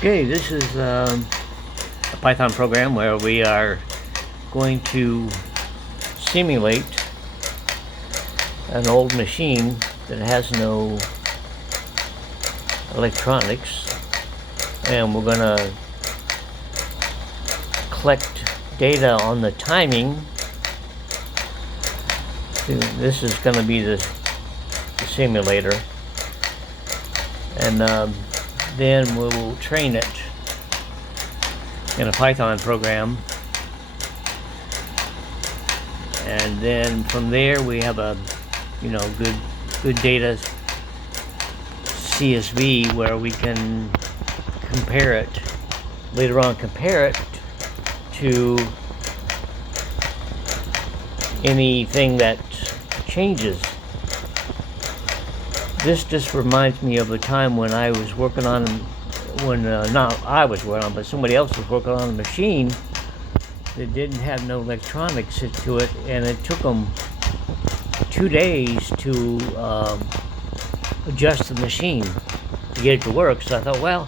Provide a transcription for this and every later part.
Okay, this is a Python program where we are going to simulate an old machine that has no electronics, and we're going to collect data on the timing. This is going to be the simulator, and then we'll train it in a Python program, and then from there we have a good data CSV where we can compare it to anything that changes. This just reminds me of a time when I was working on, not I was working on, but somebody else was working on a machine that didn't have no electronics to it, and it took them 2 days to adjust the machine to get it to work. So I thought, well,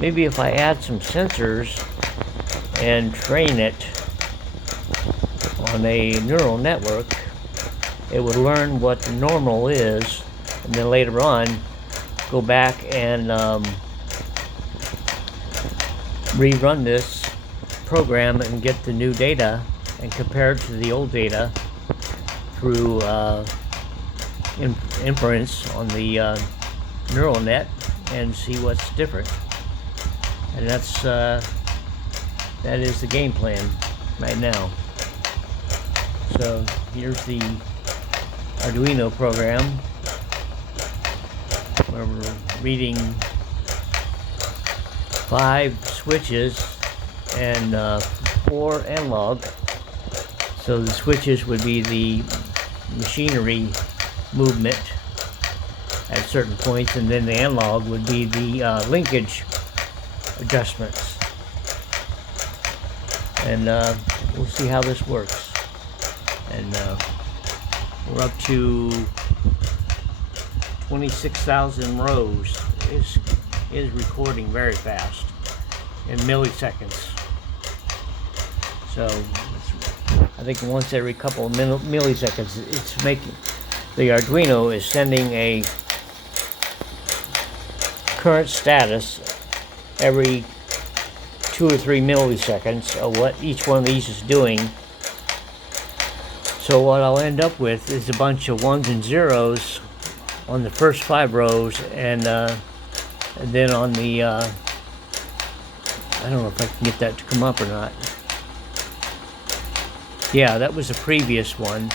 maybe if I add some sensors and train it on a neural network, it would learn what the normal is, and then later on go back and rerun this program and get the new data and compare it to the old data through inference on the neural net and see what's different. And that is the game plan right now. So here's the Arduino program where we're reading 5 switches and 4 analog. So the switches would be the machinery movement at certain points, and then the analog would be the linkage adjustments. And we'll see how this works. And we're up to 26,000 rows. Is recording very fast in milliseconds. So I think once every couple of milliseconds, it's making, the Arduino is sending a current status every 2 or 3 milliseconds of what each one of these is doing. So what I'll end up with is a bunch of 1s and 0s on the first 5 rows, and then on the I don't know if I can get that to come up or not. Yeah, that was a previous one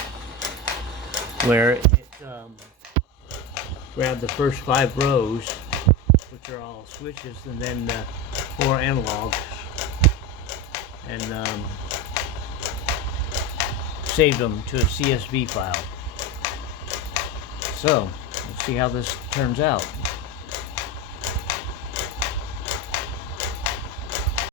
where it grabbed the first 5 rows, which are all switches, and then 4 analogs, and saved them to a CSV file. So, let's see how this turns out.